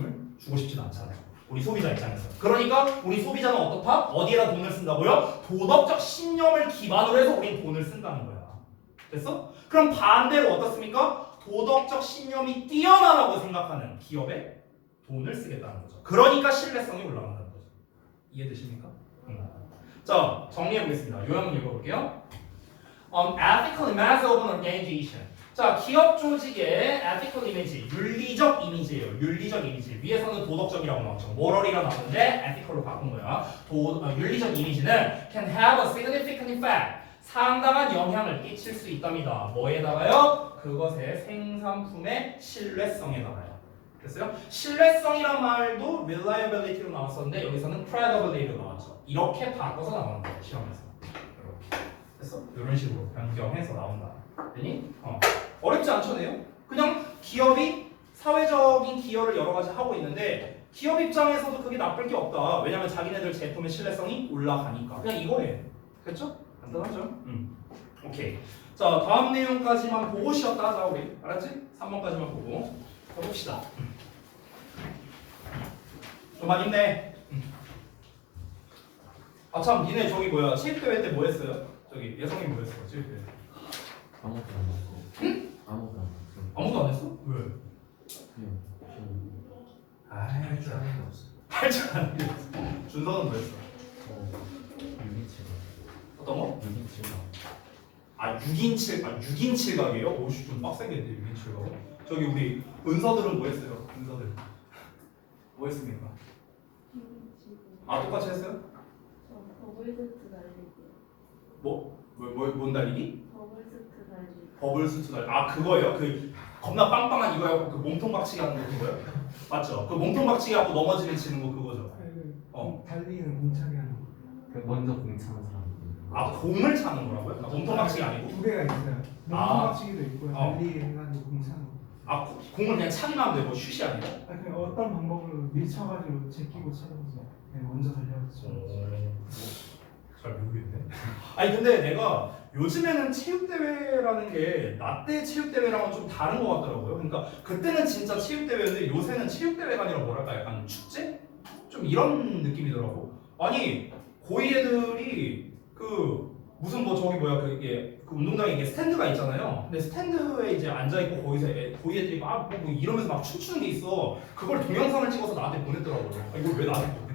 느낌을 주고 싶지도 않잖아요. 우리 소비자 입장에서. 그러니까 우리 소비자는 어떻다? 어디에다 돈을 쓴다고요? 도덕적 신념을 기반으로 해서 우린 돈을 쓴다는 거야. 됐어? 그럼 반대로 어떻습니까? 도덕적 신념이 뛰어나다고 생각하는 기업에 돈을 쓰겠다는 거죠. 그러니까 신뢰성이 올라간다는 거죠. 이해되십니까? 자, 정리해 보겠습니다. 요약문 읽어볼게요. Ethical image of an organization. 자, 기업 조직의 ethical image, 윤리적 이미지예요. 윤리적 이미지. 위에서는 도덕적이라고 나왔죠. moral이라 나왔는데 ethical로 바꾼 거야. 윤리적 이미지는 can have a significant effect. 상당한 영향을 끼칠 수 있답니다. 뭐에다가요? 그것의 생산품의 신뢰성에다가요. 됐어요? 신뢰성이란 말도 reliability로 나왔었는데 여기서는 credibility로 나왔죠. 이렇게 바꿔서 나오는 거예요. 시험에서. 이렇게. 됐어? 이런 식으로 변경해서 나온다. 되니? 어렵지 않죠, 내용? 그냥 기업이 사회적인 기여를 여러 가지 하고 있는데 기업 입장에서도 그게 나쁠 게 없다. 왜냐면 자기네들 제품의 신뢰성이 올라가니까. 그냥 이거예요. 됐죠? 간단하죠? 오케이. 자, 다음 내용까지만 보고 쉬었다 하자, 우리. 알았지? 3번까지만 보고 해봅시다. 좀 많이 힘내. 아, 참, 니네 저기 뭐야? 체육대회 때 뭐 했어요? 저기 예성이 뭐 했어? 체육대회. 아무것도 안 했어. 응? 아무것도 안 했어. 아무도 안 했어? 왜? 할줄 아는 게 없어. 할 줄 아는 게 없어. 준서는 뭐 했어? 6인 7각. 어떤 거? 6인 7각. 아 6인 7각이에요? 오씨 좀 빡세겠는데 6인 7각은? 저기 우리 은서들은 뭐 했어요? 은서들 뭐 했습니까? 아 똑같이 했어요? 버블 세트 달리기. 뭔 달리기? 버블 세트 달리기. 버블 수트 달리기. 아 그거예요? 그 겁나 빵빵한 이거하고 그 몸통 박치기 하는 거 그거요? 맞죠? 그 몸통 박치기 하고 넘어지면 지는 거 그거죠? 달리기는 공차기 하는 거. 그 먼저 공차는 사람. 아 공을 차는 거라고요? 아, 몸통 박치기 아니고? 두 개가 있어요. 아. 몸박치기도 있고요. 달리기 해가지고 공차는 거. 아 공을 그냥 차기만 하면 되고 슛이 아니라? 그냥 어떤 방법으로 밀쳐가지고 제끼고 차면서 먼저 달려서. 잘 모르겠네. 아니 근데 내가 요즘에는 체육대회라는 게 나 때 체육대회랑은 좀 다른 것 같더라고요. 그러니까 그때는 진짜 체육대회였는데 요새는 체육대회가 아니라 뭐랄까 약간 축제? 좀 이런 느낌이더라고. 아니 고2 애들이 그 무슨 뭐 저기 뭐야 그게 그 운동장에 이게 스탠드가 있잖아요. 근데 스탠드에 이제 앉아 있고 거기서 고2 애들이 막 뭐 이러면서 막 춤추는 게 있어. 그걸 동영상을 찍어서 나한테 보냈더라고요. 아, 이걸 왜 나한테 보내?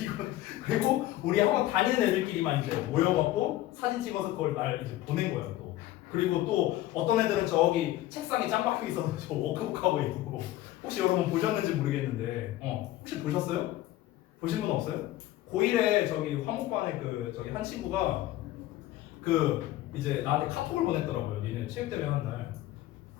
이건 그리고 우리 학원 다니는 애들끼리만 이제 모여갖고 사진 찍어서 그걸 날 이제 보낸 거예요 또. 그리고 또 어떤 애들은 저기 책상에 짱 박혀 있어서 저 워크북 하고 있고. 혹시 여러분 보셨는지 모르겠는데 혹시 보셨어요? 보신 분 없어요? 고1에 저기 화목반에 그 저기 한 친구가 그 이제 나한테 카톡을 보냈더라고요. 니네 체육대회 한 날.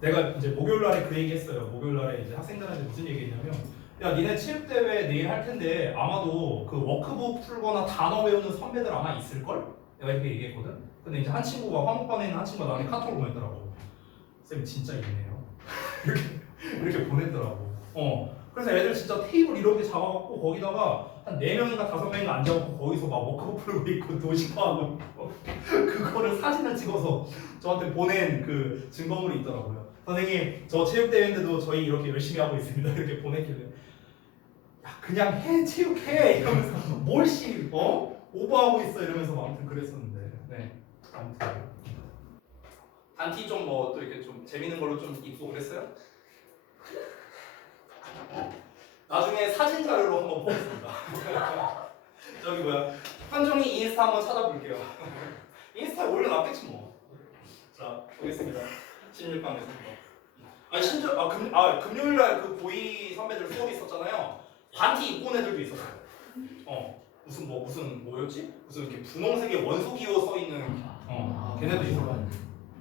내가 이제 목요일 날에 그 얘기 했어요. 목요일 날에 이제 학생들한테 무슨 얘기 했냐면 야 니네 체육대회 내일 할 텐데 아마도 그 워크북 풀거나 단어 외우는 선배들 아마 있을걸? 내가 이렇게 얘기했거든. 근데 이제 한 친구가 화목반에 있는 한 친구가 나한테 카톡을 보냈더라고. 쌤 진짜 있네요. 이렇게 보냈더라고. 그래서 애들 진짜 테이블 이렇게 잡아갖고 거기다가 한 4명인가 5명인가 앉아갖고 거기서 막 워크북 풀고 있고 도식하고 그거를 사진을 찍어서 저한테 보낸 그 증거물이 있더라고요. 선생님 저 체육대회인데도 저희 이렇게 열심히 하고 있습니다. 이렇게 보냈길래 야 그냥 해 체육해 이러면서 뭘씨 오버하고 있어 이러면서 아무튼 그랬었는데 네 아무튼 단티 좀 뭐 또 이렇게 좀 재밌는 걸로 좀 입고 그랬어요? 나중에 사진 자료로 한번 보겠습니다. 저기 뭐야 한종이 인스타 한번 찾아볼게요. 인스타에 올려놨겠지 뭐. 자 보겠습니다. 16강에서 아니 심지어 금요일날 그 고2 선배들 수업 있었잖아요. 반티 입고 온 애들도 있었어요. 무슨 뭐였지? 무슨 이렇게 분홍색의 원소 기호 써 있는 걔네도 있었고.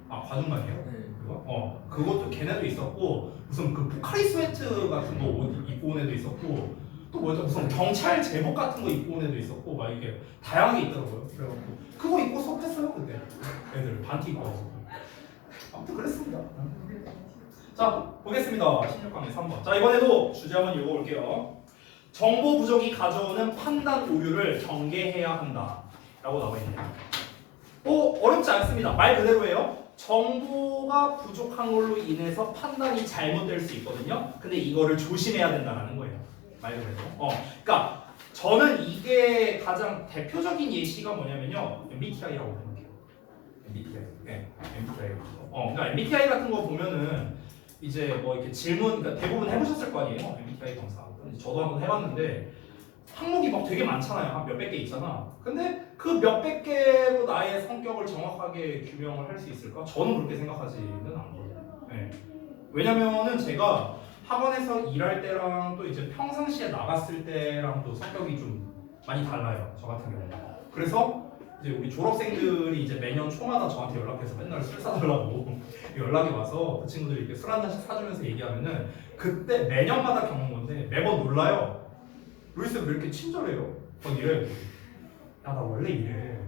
아 과중반이에요? 네. 그거? 그것도 걔네도 있었고 무슨 그 포카리 스웨트 같은 거 옷 입고 온 애도 있었고 또 뭐였죠? 무슨 경찰 제복 같은 거 입고 온 애도 있었고 막 이게 다양하게 있더라고요. 그래갖고 그거 입고 수업했어요 그때 애들 반티 입고 와서. 아무튼 그랬습니다. 자 보겠습니다. 16강의 3번. 자 이번에도 주제 한번 읽어볼게요. 정보 부족이 가져오는 판단 오류를 경계해야 한다 라고 나와있네요. 어렵지 않습니다. 말 그대로예요. 정보가 부족한 걸로 인해서 판단이 잘못될 수 있거든요. 근데 이거를 조심해야 된다는 거예요. 말 그대로. 그러니까 저는 이게 가장 대표적인 예시가 뭐냐면요. MBTI라고 생각해요. MBTI. 네, MBTI. 그러니까 MBTI 같은 거 보면은 이제 뭐 이렇게 질문, 그러니까 대부분 해보셨을 거 아니에요. MBTI 검사. 저도 한번 해봤는데 항목이 막 되게 많잖아요. 한 몇백 개 있잖아. 근데 그 몇백 개로 나의 성격을 정확하게 규명을 할 수 있을까? 저는 그렇게 생각하지는 않거든요. 네. 왜냐면은 제가 학원에서 일할 때랑 또 이제 평상시에 나갔을 때랑 또 성격이 좀 많이 달라요. 저 같은 경우는. 그래서 이제 우리 졸업생들이 이제 매년 초마다 저한테 연락해서 맨날 술 사달라고 연락이 와서 그 친구들이 이렇게 술 한 잔씩 사주면서 얘기하면은 그때 매년마다 겪는 건데 매번 놀라요. 루이스 왜 이렇게 친절해요? 이래요. 야, 나 원래 이래.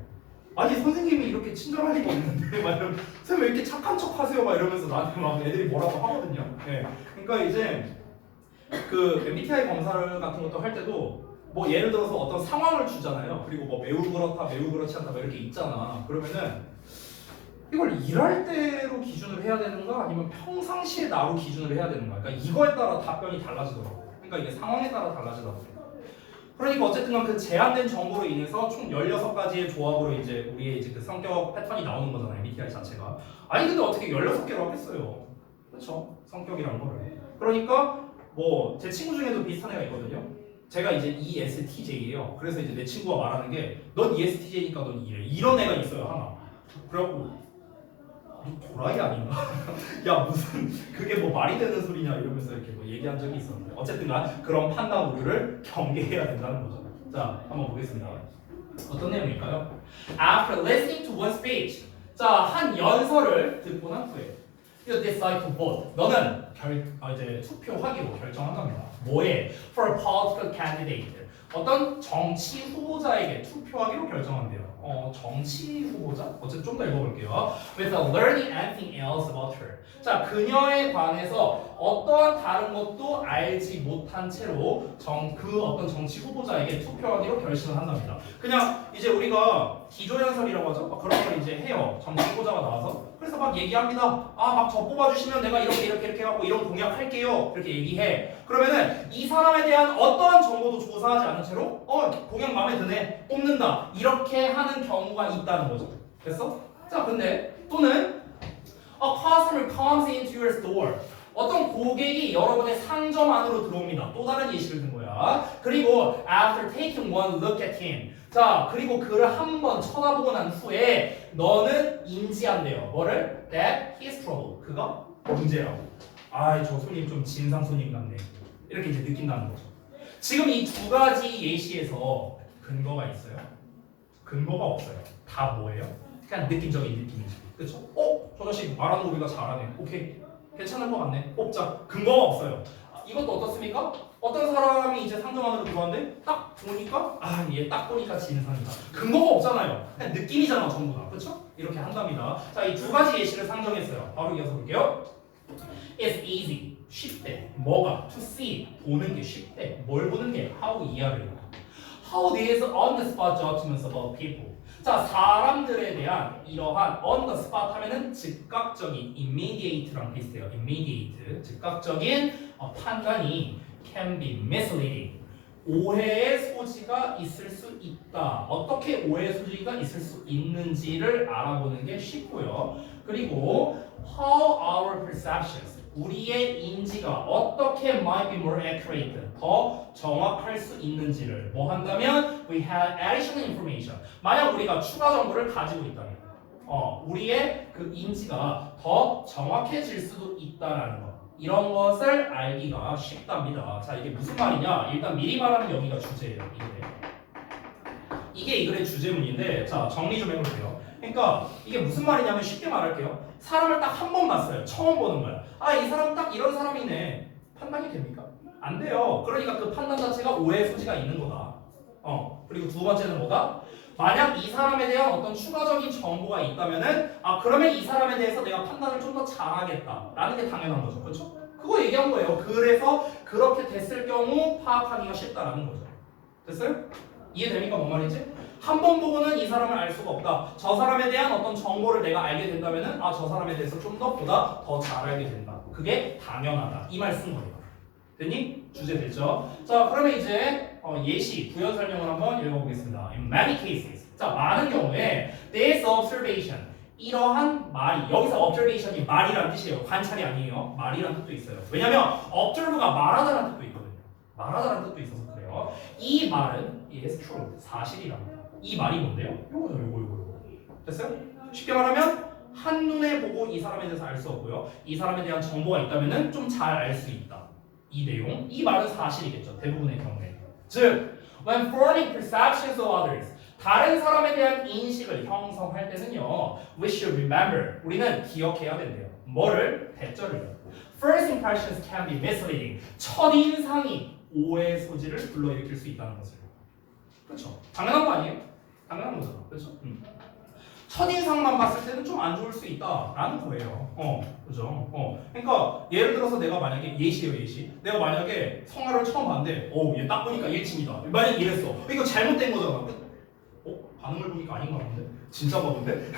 아니 선생님이 이렇게 친절할 리가 없는데 막 이러면 선생님 왜 이렇게 착한 척 하세요? 막 이러면서 나한테 막 애들이 뭐라고 하거든요. 네. 그러니까 이제 그 MBTI 검사를 같은 것도 할 때도 뭐 예를 들어서 어떤 상황을 주잖아요. 그리고 뭐 매우 그렇다, 매우 그렇지 않다 뭐 이렇게 있잖아. 그러면은 이걸 일할 때로 기준을 해야 되는가 아니면 평상시에 나로 기준을 해야 되는가. 그러니까 이거에 따라 답변이 달라지더라고요. 그러니까 이게 상황에 따라 달라지다 보니까. 그러니까 어쨌든 그 제한된 정보로 인해서 총 16가지의 조합으로 이제 우리의 이제 그 성격 패턴이 나오는 거잖아요. MBTI 자체가. 아니 근데 어떻게 16개로 하겠어요. 그렇죠? 성격이라는 거를. 그러니까 뭐 제 친구 중에도 비슷한 애가 있거든요. 제가 이제 ESTJ예요. 그래서 이제 내 친구가 말하는 게 넌 ESTJ니까 넌 이래. 이런 애가 있어요, 하나. 그래갖고 너 도라이 아닌가? 야 무슨 그게 뭐 말이 되는 소리냐 이러면서 이렇게 뭐 얘기한 적이 있었는데 어쨌든간 그런 판단 오류를 경계해야 된다는 거죠. 자 한번 보겠습니다. 어떤 내용일까요? After listening to one speech, 자 한 연설을 듣고 난 후에 you decide to vote. 너는 이제 투표하기로 결정한답니다. 뭐에? For a political candidate. 어떤 정치 후보자에게 투표하기로 결정한대요. 정치 후보자? 어쨌든 좀 더 읽어볼게요. Without learning anything else about her. 자, 그녀에 관해서 어떠한 다른 것도 알지 못한 채로 그 어떤 정치 후보자에게 투표하기로 결심을 한답니다. 그냥 이제 우리가 기조연설이라고 하죠. 그런 걸 이제 해요. 정치 후보자가 나와서. 그래서 막 얘기합니다. 막 저 뽑아주시면 내가 이렇게 해갖고 이런 공약할게요. 이렇게 얘기해. 그러면은 이 사람에 대한 어떠한 정보도 조사하지 않은 채로 공약 마음에 드네. 뽑는다. 이렇게 하는 경우가 있다는 거죠. 됐어? 자, 근데 또는 A customer comes into your store. 어떤 고객이 여러분의 상점 안으로 들어옵니다. 또 다른 예시를 든 거야. 그리고 after taking one look at him. 자, 그리고 그를 한번 쳐다보고 난 후에 너는 인지한대요. 뭐를? That he's trouble. 그가 문제라고. 저 손님 좀 진상 손님 같네. 이렇게 이제 느낀다는 거죠. 지금 이 두 가지 예시에서 근거가 있어요? 근거가 없어요. 다 뭐예요? 그냥 느낌적인 느낌이지. 그렇죠? 저 자식 말하는 거 우리가 잘하네. 오케이. 괜찮을 것 같네. 뽑자. 근거가 없어요. 이것도 어떻습니까? 어떤 사람이 이제 상점 안으로 들어왔는데 딱 보니까 얘 딱 보니까 진상이다. 근거가 없잖아요. 그냥 느낌이잖아 전부 다. 그렇죠? 이렇게 한답니다. 자, 이 두 가지 예시를 상정했어요. 바로 이어서 볼게요. It's easy. 쉽대. 뭐가? To see. 보는 게 쉽대. 뭘 보는 게? How 이해하려고. How these on the spot judgments about people. 자, 사람들에 대한 이러한 on the spot 하면은 즉각적인 immediate랑 비슷해요. immediate. 즉각적인 판단이 can be misleading. 오해의 소지가 있을 수 있다. 어떻게 오해의 소지가 있을 수 있는지를 알아보는 게 쉽고요. 그리고 how our perceptions. 우리의 인지가 어떻게 might be more accurate, 더 정확할 수 있는지를 뭐 한다면 we have additional information. 만약 우리가 추가 정보를 가지고 있다면 우리의 그 인지가 더 정확해질 수도 있다라는 것. 이런 것을 알기가 쉽답니다. 자, 이게 무슨 말이냐? 일단 미리 말하면 여기가 주제예요. 이게 이 글의 주제문인데 자, 정리 좀 해볼게요. 그러니까 이게 무슨 말이냐면 쉽게 말할게요. 사람을 딱 한 번 봤어요. 처음 보는 거야. 이 사람 딱 이런 사람이네. 판단이 됩니까? 안 돼요. 그러니까 그 판단 자체가 오해의 소지가 있는 거다. 그리고 두 번째는 뭐다? 만약 이 사람에 대한 어떤 추가적인 정보가 있다면은 그러면 이 사람에 대해서 내가 판단을 좀 더 잘하겠다라는 게 당연한 거죠. 그렇죠? 그거 얘기한 거예요. 그래서 그렇게 됐을 경우 파악하기가 쉽다라는 거죠. 됐어요? 이해됩니까? 뭔 말인지? 한 번 보고는 이 사람을 알 수가 없다. 저 사람에 대한 어떤 정보를 내가 알게 된다면은 아, 저 사람에 대해서 좀 더 보다 더 잘 알게 된다. 그게 당연하다. 이 말 쓴 거예요. 됐니? 주제 됐죠? 자, 그러면 이제 예시, 부연 설명을 한번 읽어보겠습니다. In many cases. 자, 많은 경우에 this observation. 이러한 말이, 여기서 observation이 말이라는 뜻이에요. 관찰이 아니에요. 말이라는 뜻도 있어요. 왜냐면 observe가 말하다라는 뜻도 있거든요. 말하다라는 뜻도 있어서 그래요. 이 말은 is true. 사실이랍니다. 이 말이 뭔데요? 요거죠, 요거. 됐어요? 쉽게 말하면 한눈에 보고 이 사람에 대해서 알 수 없고요. 이 사람에 대한 정보가 있다면은 좀 잘 알 수 있다. 이 내용, 이 말은 사실이겠죠. 대부분의 경우에. 즉, when forming perceptions of others, 다른 사람에 대한 인식을 형성할 때는요, we should remember, 우리는 기억해야 된대요. 뭐를? 대절을요. First impressions can be misleading. 첫인상이 오해의 소지를 불러일으킬 수 있다는 것을. 그렇죠? 당연한 거 아니에요? 당연한 거잖아. 그렇죠? 첫인상만 봤을 때는 좀 안 좋을 수 있다라는 거예요. 그죠? 그러니까 예를 들어서 내가 만약에 예시예요, 예시. 내가 만약에 성화를 처음 봤는데, 얘 딱 보니까 예침이다. 만약 이랬어. 이거 잘못된 거잖아. 반응을 보니까 아닌 것 같은데? 진짜 바본데?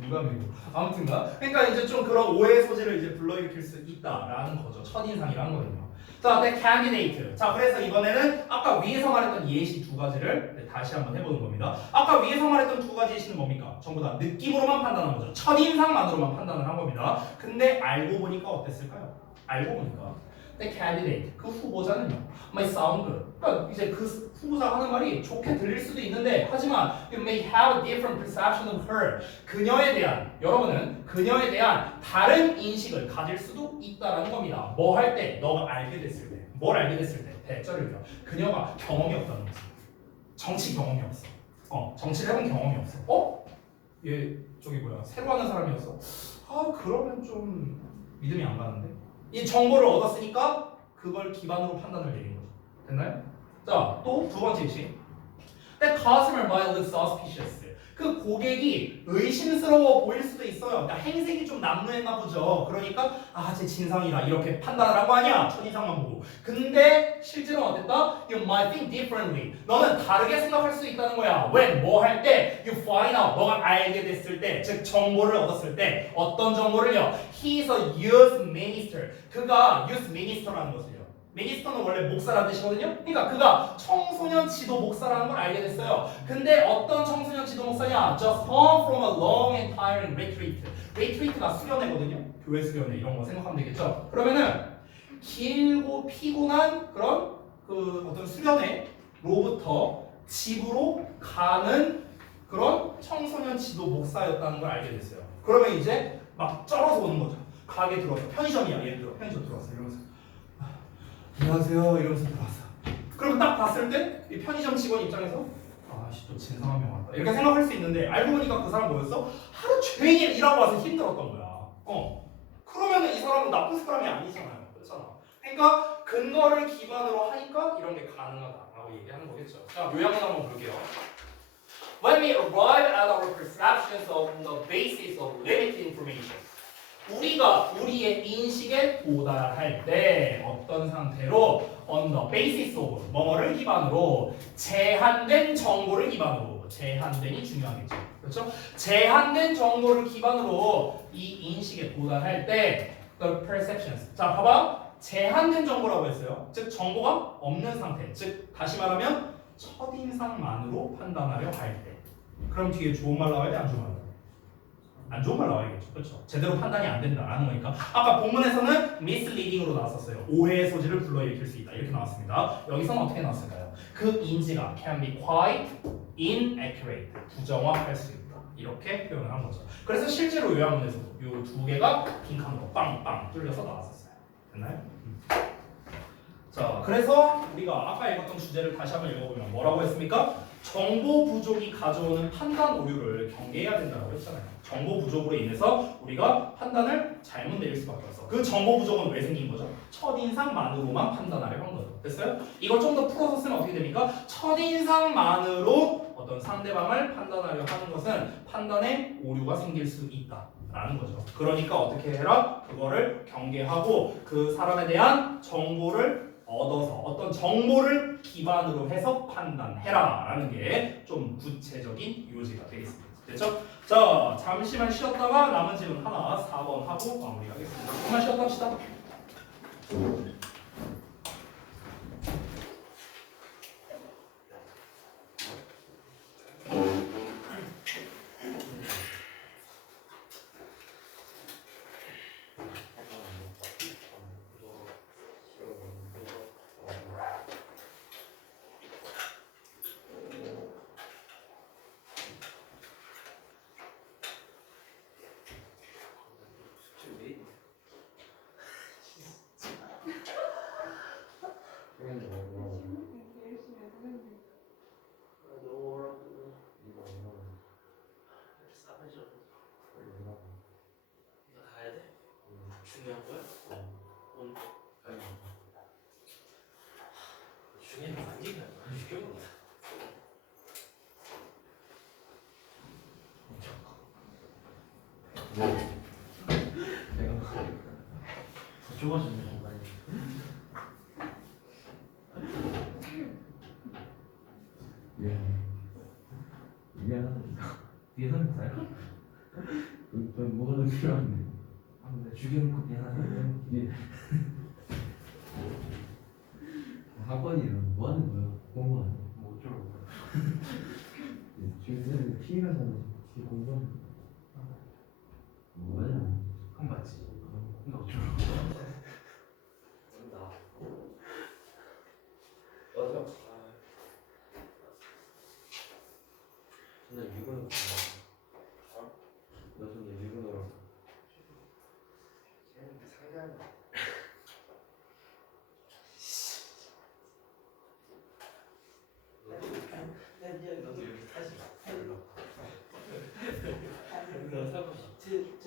누가 믿어? 아무튼가. 그러니까 이제 좀 그런 오해 소지를 이제 불러일으킬 수 있다라는 거죠. 첫인상이라는 거든요. 자, the candidate. 자, 그래서 이번에는 아까 위에서 말했던 예시 두 가지를 다시 한번 해보는 겁니다. 아까 위에서 말했던 두 가지 예시는 뭡니까? 전부 다 느낌으로만 판단한 거죠. 첫인상만으로만 판단을 한 겁니다. 근데 알고 보니까 어땠을까요? 알고 보니까 the candidate, 그 후보자는요, might sound good. 그러니까 이제 그 후보자가 하는 말이 좋게 들릴 수도 있는데, 하지만 you may have a different perception of her. 그녀에 대한, 여러분은 그녀에 대한 다른 인식을 가질 수도 있다라는 겁니다. 뭐 할 때? 너가 알게 됐을 때. 뭘 알게 됐을 때? 대절을요. 그녀가 경험이 없다는 거죠. 정치 경험이 없어. 정치를 해본 경험이 없어. 얘 저기 뭐야? 새로 하는 사람이었어. 그러면 좀 믿음이 안 가는데. 이 정보를 얻었으니까 그걸 기반으로 판단을 내린 거죠. 됐나요? 자, 또 두 번째 예시. That customer might look suspicious. 그 고객이 의심스러워 보일 수도 있어요. 그러니까 행색이 좀 남루했나 보죠. 그러니까 제 진상이다 이렇게 판단을 한 거 아니야. 첫인상만 보고. 근데 실제로는 어땠다? You might think differently. 너는 다르게 생각할 수 있다는 거야. When 뭐 할 때? You find out. 너가 알게 됐을 때, 즉 정보를 얻었을 때 어떤 정보를요? He is a youth minister. 그가 youth minister라는 것을요. 미니스터는 원래 목사라는 뜻이거든요. 그러니까 그가 청소년 지도 목사라는 걸 알게 됐어요. 근데 어떤 청소년 지도 목사냐? Just home from a long and tiring retreat. retreat가 수련회거든요. 교회 수련회 이런 거 생각하면 되겠죠. 그러면은 길고 피곤한 그런 그 어떤 수련회로부터 집으로 가는 그런 청소년 지도 목사였다는 걸 알게 됐어요. 그러면 이제 막 쩔어서 오는 거죠. 가게 들어서 편의점이야. 예를 들어 편의점 들어왔어 이러면서. 안녕하세요 이러면서 들어왔어. 그럼 딱 봤을 때 이 편의점 직원 입장에서 또 진상 한 명 왔다 이렇게 생각할 수 있는데, 알고 보니까 그 사람 뭐였어? 하루 종일 일하고 와서 힘들었던 거야. 그러면은 이 사람은 나쁜 사람이 아니잖아요. 그렇잖아. 그러니까 근거를 기반으로 하니까 이런 게 가능하다라고 얘기하는 거겠죠. 자, 요약을 한번 볼게요. When we arrive at our perceptions on the basis of limited information. 우리가 우리의 인식에 도달할 때 어떤 상태로 on the basis of 뭐를 기반으로 제한된 정보를 기반으로, 제한된이 중요하겠죠. 그렇죠? 제한된 정보를 기반으로 이 인식에 도달할 때 the perceptions. 자, 봐봐. 제한된 정보라고 했어요. 즉 정보가 없는 상태. 즉 다시 말하면 첫인상만으로 판단하려 할 때. 그럼 뒤에 좋은 말 나와야 돼? 안 좋은 말 나와야 돼? 안 좋은 말 나와야겠죠. 그렇죠? 제대로 판단이 안 된다라는 거니까. 아까 본문에서는 misleading으로 나왔었어요. 오해의 소지를 불러일으킬 수 있다. 이렇게 나왔습니다. 여기서는 어떻게 나왔을까요? 그 인지가 can be quite inaccurate. 부정확할 수 있다. 이렇게 표현을 한 거죠. 그래서 실제로 요약문에서도 이 두 개가 빈칸으로 빵빵 뚫려서 나왔었어요. 됐나요? 자, 그래서 우리가 아까 읽었던 주제를 다시 한번 읽어보면 뭐라고 했습니까? 정보 부족이 가져오는 판단 오류를 경계해야 된다고 했잖아요. 정보 부족으로 인해서 우리가 판단을 잘못 내릴 수밖에 없어. 그 정보 부족은 왜 생긴 거죠? 첫인상만으로만 판단하려 한 거죠. 됐어요? 이걸 좀 더 풀어서 쓰면 어떻게 됩니까? 첫인상만으로 어떤 상대방을 판단하려 하는 것은 판단에 오류가 생길 수 있다라는 거죠. 그러니까 어떻게 해라? 그거를 경계하고 그 사람에 대한 정보를 얻어서 어떤 어떤 정보를 기반으로 해서 판단해라라는 게 좀 구체적인 요지가 되겠습니다. 됐죠? 자, 잠시만 쉬었다가 남은 질문 하나 4번 하고 마무리하겠습니다. 잠깐만 쉬었다 합시다. 중요한 거야? 오늘 중요한 거 아니야? 중요한 거. 더 좁아졌네 공간이. 미안한 거야? 뭐가 더 필요한데? 근데 죽여놓고 미안하다. 학원이랑 뭐 하는 거야? 공부 안 해? 뭐 어쩌라고. 주변에 피해가 사는 지 공부하는 뭐 하냐? 그건 맞지. 근데 어쩌라고. 나. 맞아. 나 유근호 너 근데 유근호랑 상장. 너도 여기 타지 마. 너 타고 싶지?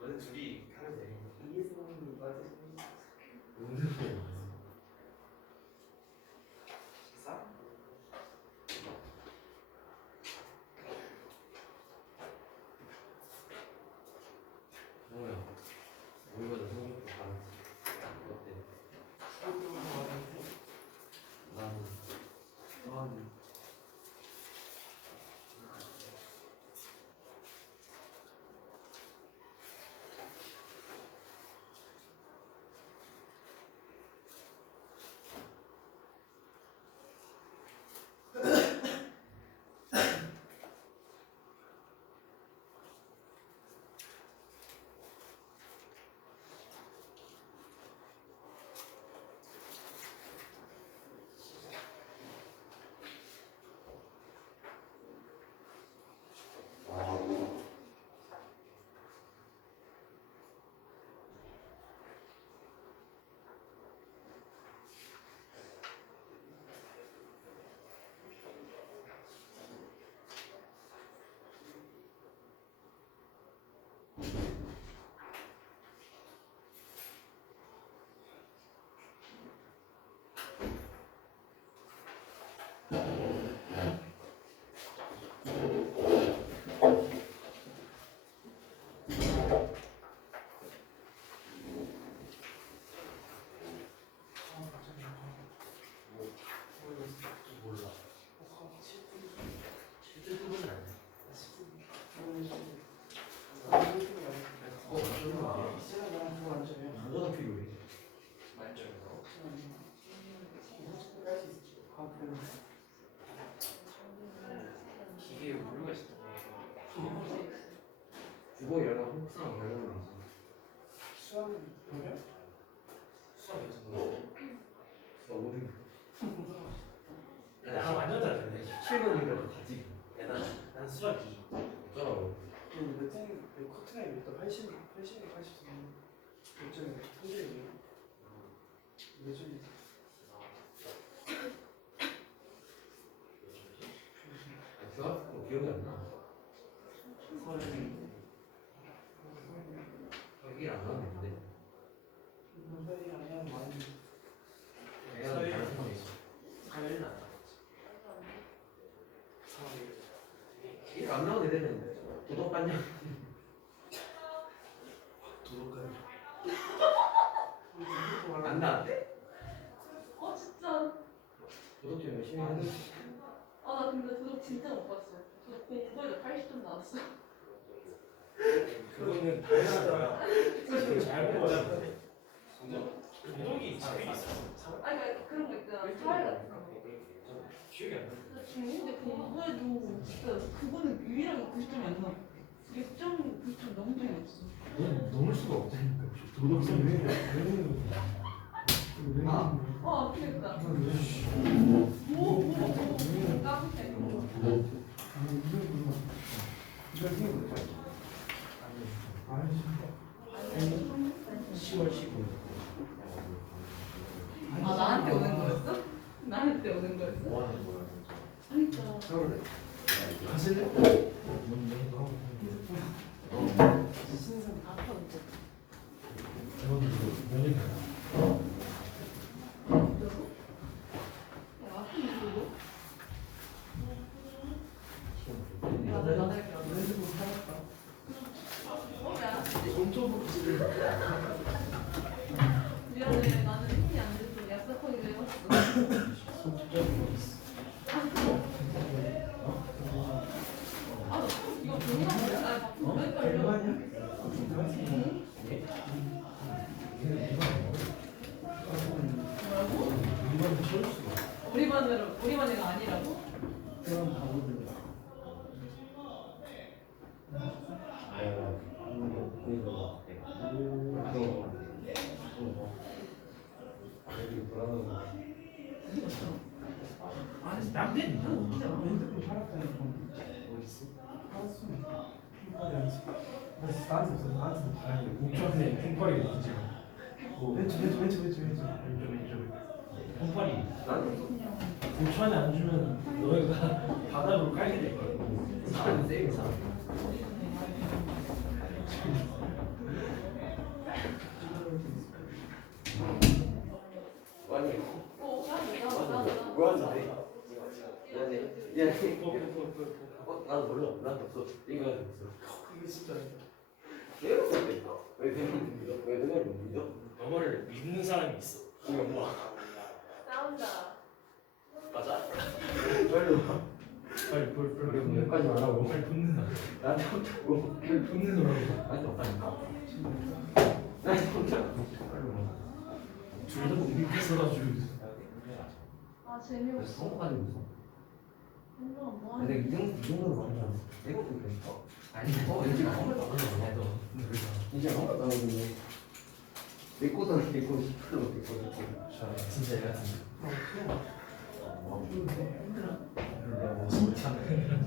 너네 둘이 하면 돼. 이해성이 맞아. 무슨 소리야? 싸? 뭐야? 우리보다 성격도 다르지. 어때? 나는 몰라. 실제 뜻은 아니야. 뭐가 필요해? 만점으로. 기계에 오류가 있어. 국어 열나 혹사랑 열나 수학에서 뭐? 나 오등 나 완전 잘했네. 7번이니까 같이 난 수학 2. 어쩌라고? 커트라인 몇 80, 80 몇 점이야? 현재이에요? 몇 점이지? 중학교 기억이 안 나. 기억이 안 나는데. 서열이 아니야 많이. 서열 서열은 안 나왔지. 기억 안 나는 애들은 도덕관념. 도덕관. 안 나한테? 도덕 좀 열심히 하는. 나 근데 도덕 진짜 못 봤어. 도덕 공부에도 80점 나왔어. 그거는 당연하더라. 사실 잘 보거든. 도덕이 재밌어. 아니 그러니까 그런 거 있잖아. 사회 같은 거. 기억이 안 나. 나 중국대 공부해도 진짜 그거는 유일하게 90점이 안 나와. 100점, 90점 넘은 적이 없어. 넘을 수가 없다니까. 도덕성 왜 아프겠다. 깜짝이야. 아니 10월 15일. 나한테 오는 거였어? 나한테 오는 거였어? 뭐 하는 거야? 그러니까. 서울에? 가실래? 신선 아파 진짜. 야, 아픈 누구? 나도 미안해, 나는 힘이 안 돼서 약속하기로 해봤어. 이거 동영상 나 바꾸고 헷갈려. 뭐라고? 우리만이가 아니라고? 아니 남들 핸드폰 팔았다니까. 팔았어. 나한테 없어. 나한테 아니 우편에 콩파리 있지. 왼쪽. 콩파리. 나는 우편에 안 주면 너희가 바닥으로 깔게 될 거야. 사람 세이브 사람. 아니, 나도. 뭐 하는데? 미안해. 나도 몰라. 나도 없어. 이거 없어. 이게 진짜 내가 없을 때 있어. 왜 내가 못 믿어? 왜 내가 못 믿어? 너를 믿는 사람이 있어. 우리 엄마. 싸운다. 맞아? 빨리 와. 빨리 우리 여기까지 말하고. 빨리 붙는다. 나한테 없다고. 빨리 붙는 거라고. 나한테 없다니까. 나한테 없다고. 빨리 와. 둘다 못 믿겠어가지고. 재미없어. 성공하지 무서워. 엄마 뭐 근데 하는 이 정도로 많이 안 해. 내것도 그랬어. 아니, 이제 아무것도 안 하잖아. 이제 아무것도 안 하는데. 내 거도 내 거, 10%로 내 거. 진짜 얘 같은.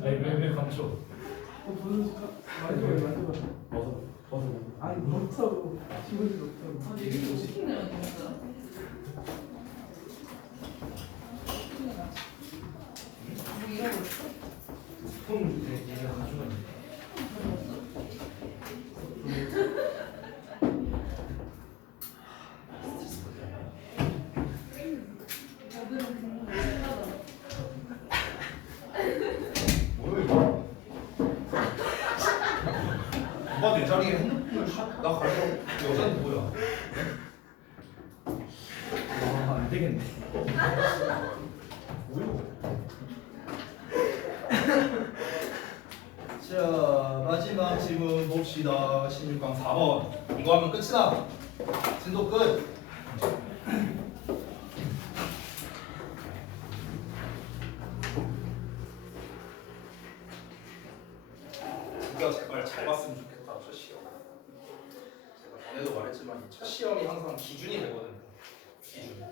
아니 왜 감춰? 보여줄까? 만져봐. 아니 못하고 기분이 좋다고. 아니 이거 시키는 거 진짜. 뭐 이러고 있어? 폰 얘가 가져가. 애들은 공부 못하더라. 뭐야 이거? 누가 내 자리에 핸드폰을 나 가서 여자는 뭐야? 안 되겠네. 자 마지막 질문 봅시다. 16강 4번. 이거 하면 끝이다. 진도 끝. 진짜 제발 잘 봤으면 좋겠다. 첫 시험. 제가 전에도 말했지만 첫 시험이 항상 기준이 되거든요. 기준.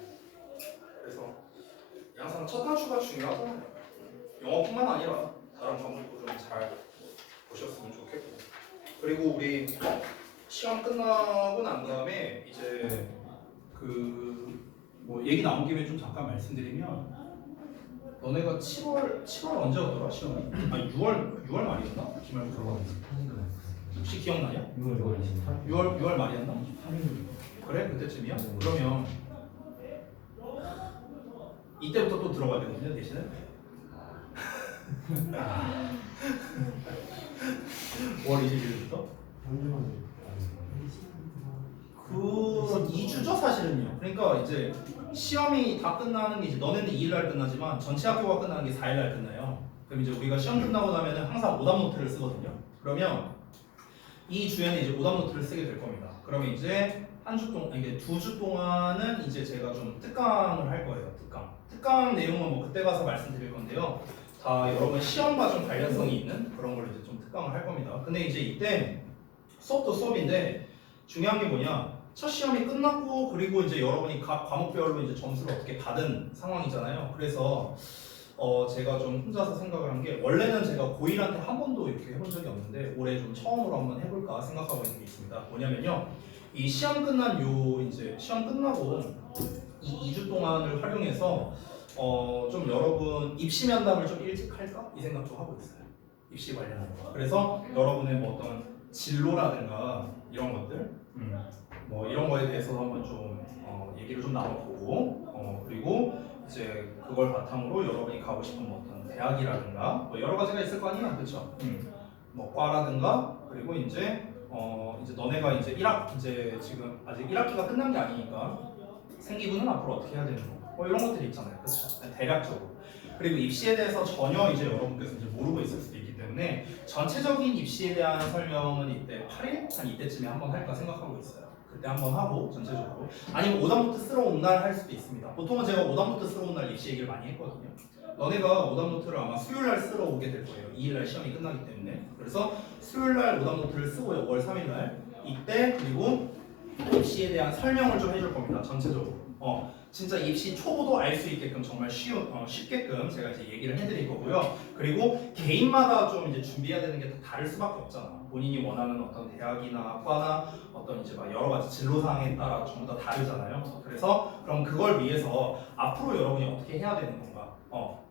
그래서 항상 첫 단추가 중요하잖아요. 영어뿐만 아니라 다른 과목도 좀 잘 보셨으면 좋겠고. 그리고 우리 시험 끝나고 난 다음에 이제 그 뭐 얘기 나온 김에 좀 잠깐 말씀드리면 너네가 7월 언제였더라 시험이? 아 6월 말이었나? 기말고사. 혹시 기억나냐? 6월 말이었나? 그래? 그때쯤이야? 그러면 이때부터 또 들어가야 되거든요 대신에. 5월 20일부터? 그 2주죠 사실은요. 그러니까 이제 시험이 다 끝나는 게 이제 너네는 2일날 끝나지만 전체 학교가 끝나는 게 4일날 끝나요. 그럼 이제 우리가 시험 끝나고 나면은 항상 오답 노트를 쓰거든요. 그러면 이 주에는 이제 오답 노트를 쓰게 될 겁니다. 그러면 이제 한 주 동안, 이게 2주 동안은 이제 제가 좀 특강을 할 거예요. 특강 내용은 뭐 그때 가서 말씀드릴 건데요. 다 여러분 시험과 좀 관련성이 있는 그런 걸 이제 좀 특강을 할 겁니다. 근데 이제 이때 수업도 수업인데 중요한 게 뭐냐? 첫 시험이 끝났고 그리고 이제 여러분이 각 과목별로 이제 점수를 어떻게 받은 상황이잖아요. 그래서 제가 좀 혼자서 생각을 한 게 원래는 제가 고1한테 한 번도 이렇게 해본 적이 없는데 올해 좀 처음으로 한번 해볼까 생각하고 있는 게 있습니다. 뭐냐면요, 이 시험 끝난 이제 시험 끝나고 이 2주 동안을 활용해서 좀 여러분 입시 면담을 좀 일찍 할까 이 생각 좀 하고 있어요. 입시 관련한 거. 그래서 여러분의 뭐 어떤 진로라든가 이런 것들, 뭐 이런 거에 대해서 한번 좀 얘기를 좀 나눠보고 그리고 이제 그걸 바탕으로 여러분이 가고 싶은 뭐 어떤 대학이라든가 뭐 여러 가지가 있을 거 아니에요, 그렇죠? 뭐 과라든가 그리고 이제 너네가 이제 이제 지금 아직 1학기가 끝난 게 아니니까 생기부는 앞으로 어떻게 해야 되는 거, 뭐 이런 것들이 있잖아요, 그렇죠? 대략적으로. 그리고 입시에 대해서 전혀 이제 여러분께서 이제 모르고 있을 수도 있기 때문에 전체적인 입시에 대한 설명은 이때 8일 한 이때쯤에 한번 할까 생각하고 있어요. 그때 한번 하고 전체적으로 아니면 오답노트 쓰러 온 날 할 수도 있습니다. 보통은 제가 오답노트 쓰러 온 날 입시 얘기를 많이 했거든요. 너네가 오답노트를 아마 수요일날 쓰러 오게 될 거예요. 2일날 시험이 끝나기 때문에. 그래서 수요일날 오답노트를 쓰고요. 월 3일날 이때 그리고 입시에 대한 설명을 좀 해줄 겁니다. 전체적으로. 진짜 입시 초보도 알 수 있게끔 정말 쉽게끔 제가 이제 얘기를 해드릴 거고요. 그리고 개인마다 좀 이제 준비해야 되는 게 다 다를 수밖에 없잖아. 본인이 원하는 어떤 대학이나 과나 어떤 이제 막 여러 가지 진로 사항에 따라 전부 다 다르잖아요. 그래서 그럼 그걸 위해서 앞으로 여러분이 어떻게 해야 되는 건가?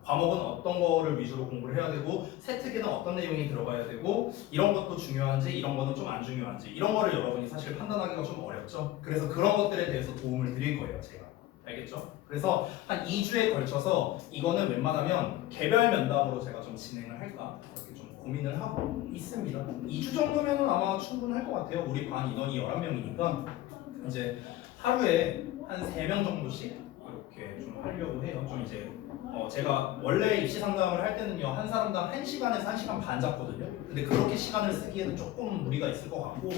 과목은 어떤 거를 위주로 공부를 해야 되고 세특에는 어떤 내용이 들어가야 되고 이런 것도 중요한지 이런 거는 좀 안 중요한지 이런 거를 여러분이 사실 판단하기가 좀 어렵죠. 그래서 그런 것들에 대해서 도움을 드릴 거예요, 제가. 알겠죠? 그래서 한 2주에 걸쳐서 이거는 웬만하면 개별 면담으로 제가 좀 진행을 할까 이렇게 좀 고민을 하고 있습니다. 2주 정도면은 아마 충분할 것 같아요. 우리 반 인원이 11명이니까 이제 하루에 한 3명 정도씩 이렇게 좀 하려고 해요. 좀 이제 제가 원래 입시 상담을 할 때는요 한 사람당 1시간에서 1시간 반 잡거든요. 근데 그렇게 시간을 쓰기에는 조금 무리가 있을 것 같고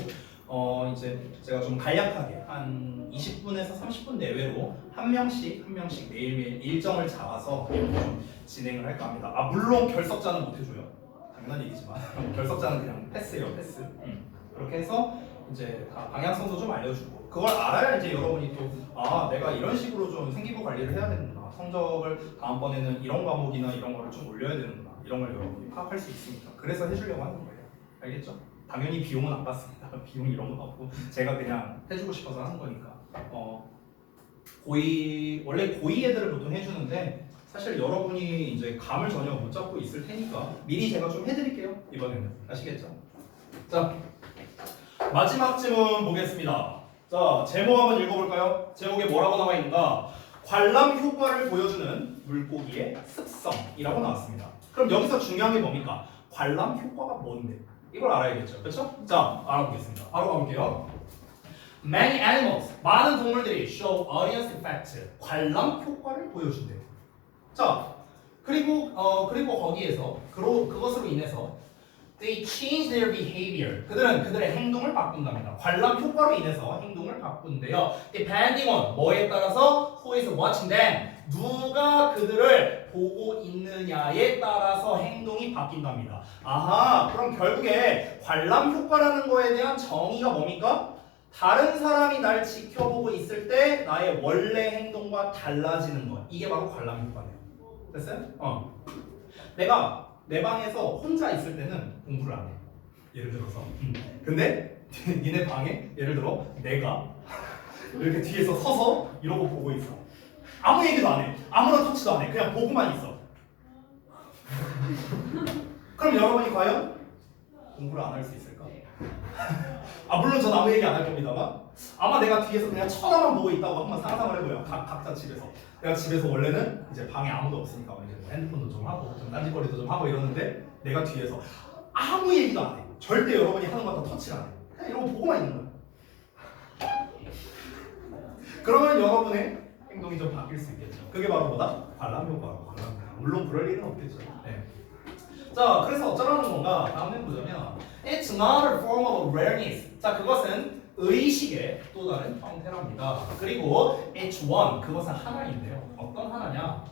이제 제가 좀 간략하게 한 20분에서 30분 내외로 한 명씩 매일매일 일정을 잡아서 좀 진행을 할까 합니다. 물론 결석자는 못 해줘요. 당연한 얘기지만 결석자는 그냥 패스예요, 패스. 그렇게 해서 이제 다 방향성도 좀 알려주고 그걸 알아야 이제 여러분이 또 내가 이런 식으로 좀 생기부 관리를 해야 되는구나. 성적을 다음번에는 이런 과목이나 이런 거를 좀 올려야 되는구나. 이런 걸 여러분이 파악할 수 있으니까. 그래서 해주려고 하는 거예요. 알겠죠? 당연히 비용은 안 받습니다. 비용 이런 건 없고 제가 그냥 해주고 싶어서 하는 거니까. 원래 고2 애들을 보통 해주는데 사실 여러분이 이제 감을 전혀 못 잡고 있을 테니까 미리 제가 좀 해드릴게요. 이번에는 아시겠죠? 자, 마지막 질문 보겠습니다. 자, 제목 한번 읽어볼까요? 제목에 뭐라고 나와 있는가? 관람 효과를 보여주는 물고기의 습성이라고 나왔습니다. 그럼 여기서 중요한 게 뭡니까? 관람 효과가 뭔데? 이걸 알아야겠죠, 그렇죠? 자, 알아보겠습니다. 바로 가볼게요. Many animals, 많은 동물들이 show audience effect, 관람 효과를 보여준대요. 자, 그리고 거기에서 그것으로 인해서 they change their behavior. 그들의 행동을 바꾼답니다. 관람 효과로 인해서 행동을 바꾼대요. Depending on 뭐에 따라서 who is watching them. 누가 그들을 보고 있느냐에 따라서 행동이 바뀐답니다. 아하, 그럼 결국에 관람 효과라는 거에 대한 정의가 뭡니까? 다른 사람이 날 지켜보고 있을 때 나의 원래 행동과 달라지는 것. 이게 바로 관람 효과네요. 됐어요? 내가 내 방에서 혼자 있을 때는 공부를 안 해. 예를 들어서. 근데 니네 방에 예를 들어 내가 이렇게 뒤에서 서서 이러고 보고 있어. 아무 얘기도 안 해. 아무런 터치도 안 해. 그냥 보고만 있어. 그럼 여러분이 과연 공부를 안 할 수 있을까? 물론 전 아무 얘기 안 할 겁니다만 아마 내가 뒤에서 그냥 쳐다만 보고 있다고 한번 상상을 해보요. 각자 집에서. 내가 집에서 원래는 이제 방에 아무도 없으니까 이제 핸드폰도 좀 하고 좀 딴짓거리도 좀 하고 이러는데 내가 뒤에서 아무 얘기도 안 해. 절대 여러분이 하는 거 다 터치를 안 해. 그냥 이러고 보고만 있는 거야. 그러면 여러분의 행동이 좀 바뀔 수 있겠죠. 그게 바로 뭐다? 관람 효과라고. 물론 그럴 일은 없겠죠. 네. 자, 그래서 어쩌라는 건가? 다음에 보자면 It's not a form of awareness. 자, 그것은 의식의 또 다른 형태랍니다. 그리고 It's one. 그것은 하나인데요. 어떤 하나냐?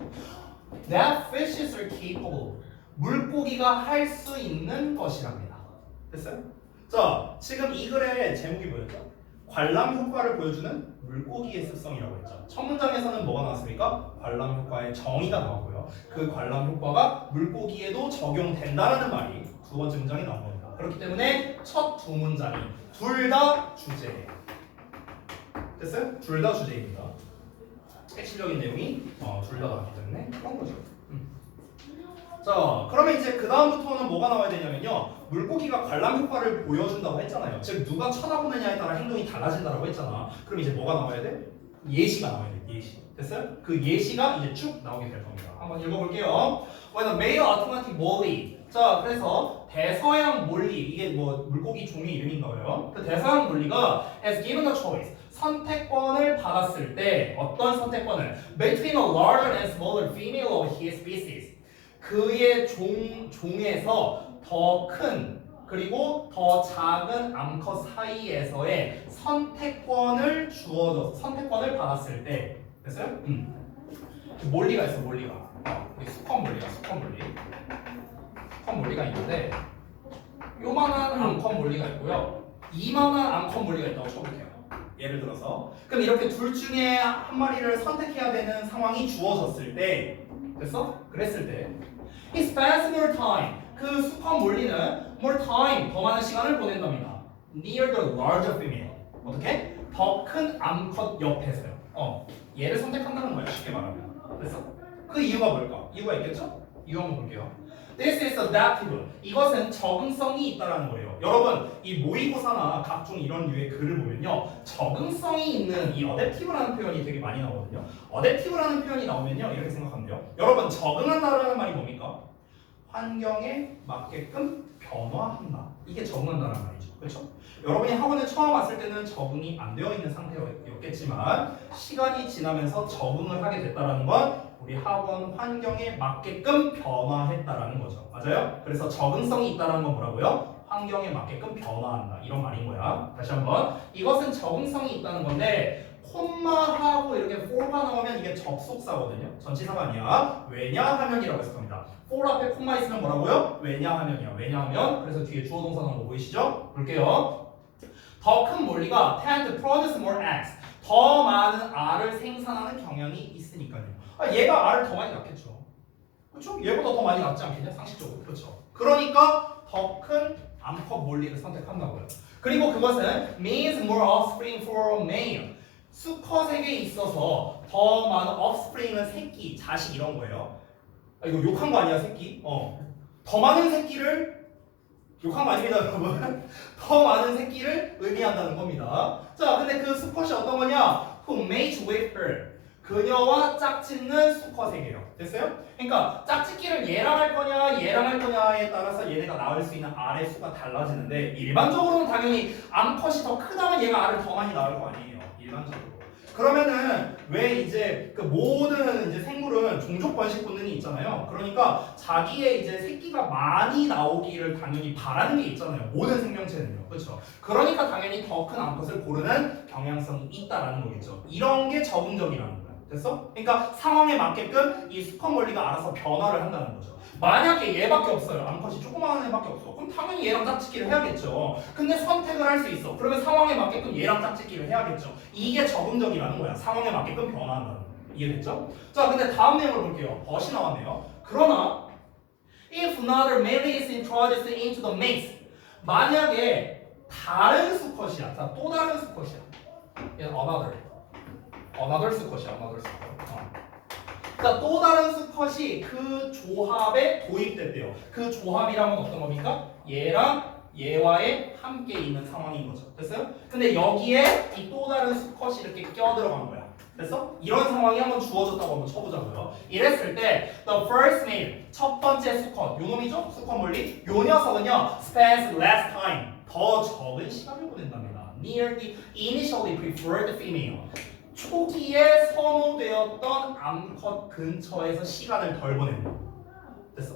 That fishes are capable. 물고기가 할 수 있는 것이랍니다. 됐어요? 자, 지금 이 글의 제목이 뭐였죠? 관람 효과를 보여주는 물고기의 습성이라고 했죠. 첫 문장에서는 뭐가 나왔습니까? 관람 효과의 정의가 나왔고요. 그 관람 효과가 물고기에도 적용된다라는 말이 두 번째 문장에 나온 겁니다. 그렇기 때문에 첫 두 문장이 둘 다 주제예요. 됐어요? 둘 다 주제입니다. 핵심적인 내용이 둘 다 나왔기 때문에 그런 거죠. 자, 그러면 이제 그 다음부터는 뭐가 나와야 되냐면요. 물고기가 관람 효과를 보여준다고 했잖아요. 즉 누가 쳐다보느냐에 따라 행동이 달라진다고 했잖아. 그럼 이제 뭐가 나와야 돼? 예시가 나와야 돼. 예시. 됐어요? 그 예시가 이제 쭉 나오게 될 겁니다. 한번 읽어볼게요. When a male automatic molly. 자, 그래서 대서양 몰리, 이게 뭐 물고기 종의 이름인가 봐요. 그 대서양 몰리가 has given a choice. 선택권을 받았을 때 어떤 선택권을? Between a larger and smaller female of his species. 그의 종에서 더 큰 그리고 더 작은 암컷 사이에서의 선택권을 받았을 때 됐어요? 몰리가 있어. 몰리가 수컷 몰리가 있는데 요만한 암컷 몰리가 있고요, 이만한 암컷 몰리가 있다고 쳐볼게요. 예를 들어서 그럼 이렇게 둘 중에 한 마리를 선택해야 되는 상황이 주어졌을 때 됐어? 그랬을 때 He spends more time. 그 수컷 몰리는 more time, 더 많은 시간을 보낸답니다. Near the larger female. 어떻게? 더 큰 암컷 옆에서요. 얘를 선택한다는 거야. 쉽게 말하면. 그래서 그 이유가 뭘까? 이유가 있겠죠? 이유 한번 볼게요. This is adaptive. 이것은 적응성이 있다라는 거예요. 여러분, 이 모의고사나 각종 이런 류의 글을 보면요, 적응성이 있는 이 adaptive라는 표현이 되게 많이 나오거든요. adaptive라는 표현이 나오면요, 이렇게 생각하면 돼요. 여러분, 적응한다라는 말이 뭡니까? 환경에 맞게끔 변화한다. 이게 적응한다는 말이죠. 그렇죠? 여러분이 학원에 처음 왔을 때는 적응이 안 되어 있는 상태였겠지만 시간이 지나면서 적응을 하게 됐다라는 건 우리 학원 환경에 맞게끔 변화했다라는 거죠. 맞아요? 그래서 적응성이 있다는 건 뭐라고요? 환경에 맞게끔 변화한다. 이런 말인 거야. 다시 한번. 이것은 적응성이 있다는 건데 콤마하고 이렇게 for가 나오면 이게 접속사거든요. 전치사가 아니야. 왜냐하면이라고 해서 겁니다. for 앞에 콤마 있으면 뭐라고요? 왜냐하면이요. 왜냐하면. 그래서 뒤에 주어 동사 나온 거 보이시죠? 볼게요. 더 큰 몰리가 tend to produce more eggs. 더 많은 알을 생산하는 경향이 있으니까요. 얘가 알을 더 많이 낳겠죠. 그렇죠? 얘보다 더 많이 낳지 않겠냐? 상식적으로. 그렇죠. 그러니까 더 큰 암컷 몰리를 선택한다고요. 그리고 그것은 means more offspring for a male. 수컷에게 있어서 더 많은 offspring은 새끼, 자식 이런 거예요. 이거 욕한 거 아니야, 새끼? 더 많은 새끼를 욕한 거 아닙니다, 여러분. 더 많은 새끼를 의미한다는 겁니다. 자, 근데 그 수컷이 어떤 거냐? Who mates with her. 그녀와 짝짓는 수컷에게요. 됐어요? 그러니까 짝짓기를 얘랑 할 거냐 얘랑 할 거냐에 따라서 얘네가 낳을 수 있는 알의 수가 달라지는데 일반적으로는 당연히 암컷이 더 크다면 얘가 알을 더 많이 낳을 거 아니에요. 일반적으로. 그러면은 왜 이제 그 모든 이제 생물은 종족 번식 본능이 있잖아요. 그러니까 자기의 이제 새끼가 많이 나오기를 당연히 바라는 게 있잖아요. 모든 생명체는요. 그렇죠? 그러니까 당연히 더 큰 암컷을 고르는 경향성이 있다라는 거겠죠. 이런 게 적응적이라는 거예요. 됐어? 그러니까 상황에 맞게끔 이 수컷 몰리가 알아서 변화를 한다는 거죠. 만약에 얘밖에 없어요. 암컷이 조그마한 애밖에 없어. 그럼 당연히 얘랑 짝짓기를 해야겠죠. 근데 선택을 할 수 있어. 그러면 상황에 맞게끔 얘랑 짝짓기를 해야겠죠. 이게 적응적이라는 거야. 상황에 맞게끔 변화한다는 거야. 이해됐죠? 자, 근데 다음 내용을 볼게요. 벗이 나왔네요. 그러나 if another male is introduced into the mix. 만약에 다른 수컷이야. 자, 또 다른 수컷이야. 얘는 another 수컷이야. another 수컷. 그러니까 또 다른 수컷이 그 조합에 도입됐대요. 그 조합이라면 어떤 겁니까? 얘랑 얘와의 함께 있는 상황인 거죠. 됐어요? 근데 여기에 이 또 다른 수컷이 이렇게 껴들어간 거야. 됐어? 이런 상황이 한번 주어졌다고 한번 쳐보자고요. 이랬을 때 the first male, 첫 번째 수컷, 요 놈이죠? 수컷 몰리? 요 녀석은요 spends less time, 더 적은 시간을 보낸답니다. Near the initially preferred female. 초기에 선호되었던 암컷 근처에서 시간을 덜 보낸다. 됐어?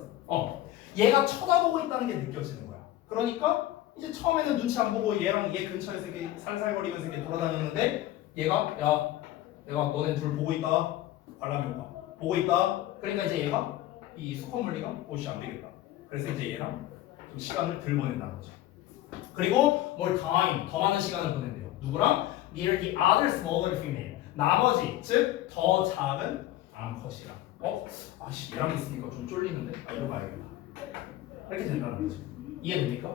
얘가 쳐다보고 있다는 게 느껴지는 거야. 그러니까 이제 처음에는 눈치 안 보고 얘랑 얘 근처에서 이렇게 살살거리면서 이렇게 돌아다녔는데 얘가 야 내가 너네 둘 보고 있다. 관람 효과 보고 있다. 그러니까 이제 얘가 이 수컷 물리가 옷이 안 되겠다. 그래서 이제 얘랑 좀 시간을 덜 보낸다는 거죠. 그리고 more time 더 많은 시간을 보낸대요. 누구랑? near the other smaller female 나머지 즉 더 작은 암컷이랑 아씨 얘랑 있으니까 좀 쫄리는데 이거 봐야겠다. 이렇게 된다는 거죠. 이해됩니까?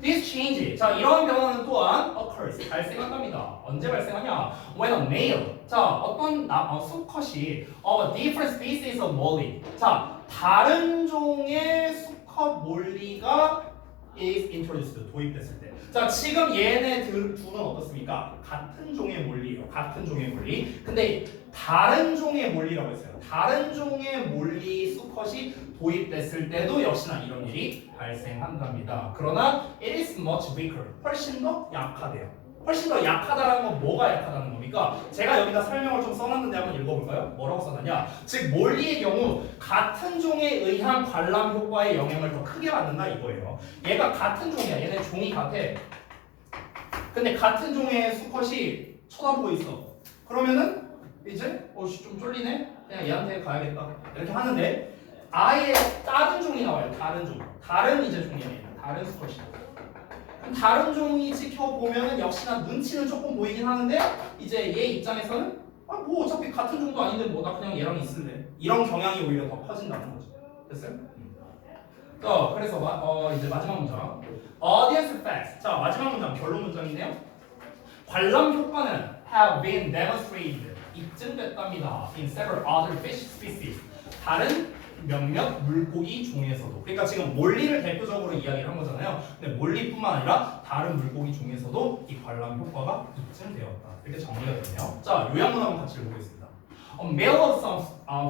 This change 자 이런 변화는 또한 occurs 발생한답니다. 언제 발생하냐? When a male 자 어떤 수컷이 of a different species of molly 자 다른 종의 수컷 몰리가 is introduced 도입됐을 때 자 지금 얘네 둘은 어떻습니까? 같은 종의 몰리예요. 같은 종의 몰리. 근데 다른 종의 몰리라고 했어요. 다른 종의 몰리 수컷이 도입됐을 때도 역시나 이런 일이 발생한답니다. 그러나 it is much weaker. 훨씬 더 약하대요. 훨씬 더 약하다라는 건 뭐가 약하다는 겁니까? 제가 여기다 설명을 좀 써놨는데 한번 읽어볼까요? 뭐라고 써놨냐? 즉 몰리의 경우 같은 종에 의한 관람 효과의 영향을 더 크게 받는다 이거예요. 얘가 같은 종이야. 얘네 종이 같아. 근데 같은 종의 수컷이 쳐다보고 있어. 그러면은 이제 좀 쫄리네. 그냥 얘한테 가야겠다. 이렇게 하는데 아예 다른 종이 나와요. 다른 종. 다른 이제 종이에요. 다른 수컷이야. 다른 종이 지켜보면은 역시나 눈치는 조금 보이긴 하는데 이제 얘 입장에서는 뭐 어차피 같은 종도 아닌데 뭐 나 그냥 얘랑 있을래 이런 경향이 오히려 더 커진다는 거죠. 됐어요? 그래서 이제 마지막 문장 audience effects 자 마지막 문장 결론 문장이네요. 관람 효과는 have been demonstrated 입증됐답니다. in several other fish species 다른 몇몇 물고기 종에서도 그러니까 지금 몰리를 대표적으로 이야기를 한 거잖아요. 근데 몰리뿐만 아니라 다른 물고기 종에서도 이 관람 효과가 입증되었다. 이렇게 정리가 되네요. 자 요약문 한번 같이 읽어보겠습니다. A male of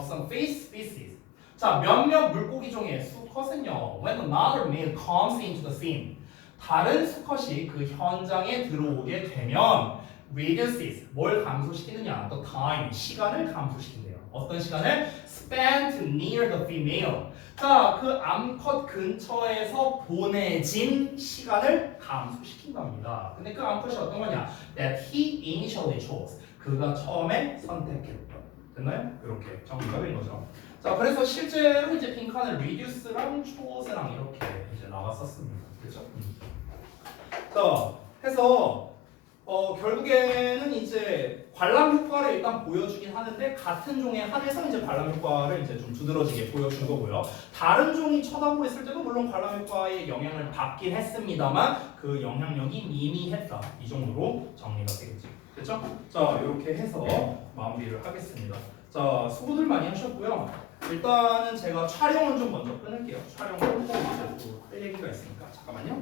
some fish species 자 몇몇 물고기 종의 수컷은요 when another male comes into the scene 다른 수컷이 그 현장에 들어오게 되면 reduces 뭘 감소시키느냐 the time 시간을 감소시킨대요. 어떤 시간을? spent near the female 자, 그 암컷 근처에서 보내진 시간을 감소시킨답니다. 근데 그 암컷이 어떤 거냐? that he initially chose 그가 처음에 선택했던 됐나요? 이렇게 정리가 된 거죠. 자, 그래서 실제로 이제 빈칸을 reduce랑 chose랑 이렇게 이제 나왔었습니다. 그렇죠? 자, 해서 결국에는 이제 관람 효과를 일단 보여주긴 하는데 같은 종에 한해서 이제 관람 효과를 이제 좀 두드러지게 보여준 거고요. 다른 종이 쳐다보고 있을 때도 물론 관람 효과의 영향을 받긴 했습니다만 그 영향력이 미미했다. 이 정도로 정리가 되겠죠. 됐죠? 자, 이렇게 해서 마무리를 하겠습니다. 자, 수고들 많이 하셨고요. 일단은 제가 촬영은 좀 먼저 끊을게요. 촬영을 하고 이제 또 할 얘기가 있으니까 잠깐만요.